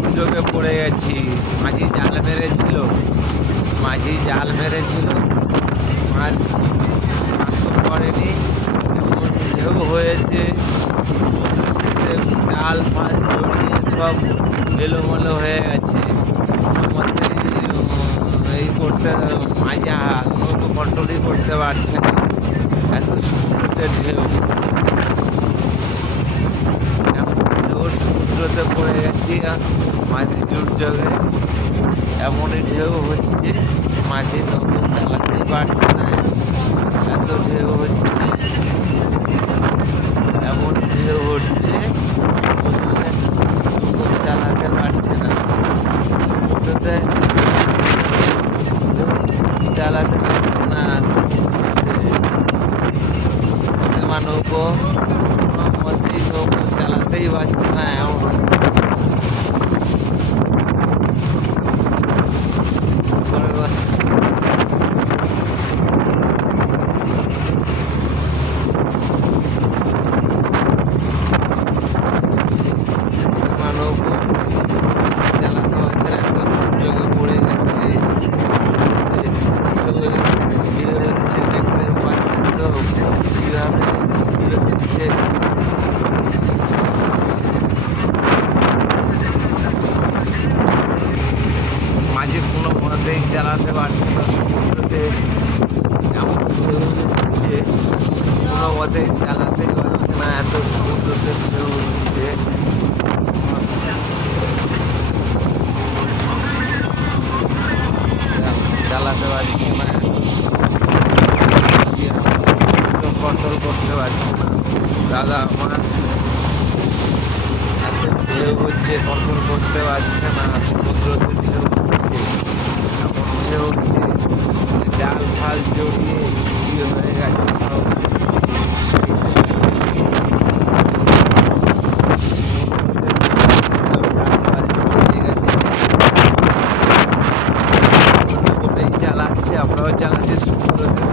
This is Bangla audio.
সুযোগে পড়ে গেছি। মাঝি জাল মেরেছিল, মাছ তো পড়েনি, এমন ঢেউ হয়েছে জাল ফাল জড়িয়ে সব এলোমেলো হয়ে গেছে। মধ্যে এই করতে মাঝি নৌকো কন্ট্রোলই করতে পারছে না, এত সমুদ্রের ঢেউ। জোর সমুদ্রতে পড়ে গেছি মাঝি দুর্যোগে, এমনই ঢেউ হচ্ছে মাঝি নৌকো চালাতেই পারছে না, এত ঢেউ হচ্ছে, এমন ঢেউ হচ্ছে নৌকো চালাতে পারছে না, সমুদ্রতে চালাতে পারছে না। নৌকো কোনো মতেই নৌকো চালাতেই পারছে না, এমন নৌকো চালাতে পারছে না, এত দুর্যোগে পড়ে গেছে। হচ্ছে দেখতে পাচ্ছেন তো কিভাবে দিচ্ছে। মাঝে কোনো মতেই চালাতে পারছে না, সমুদ্রতে এমন ঢেউ হচ্ছে কোনো মতেই চালাতেই পারছে না, এত সমুদ্রতে ঢেউ হচ্ছে। চালাতে পারছি না, কন্ট্রোল করতে পারছি না দাদা আমার, এত ঢেউ হচ্ছে কন্ট্রোল করতে পারছে না, সমুদ্রতে ঢেউ হচ্ছে, এমন ঢেউ হচ্ছে জাল ফাল জড়িয়ে কি হয়ে গেছে সব। চালাচ্ছে, আমরাও চালাচ্ছি, সমুদ্রতে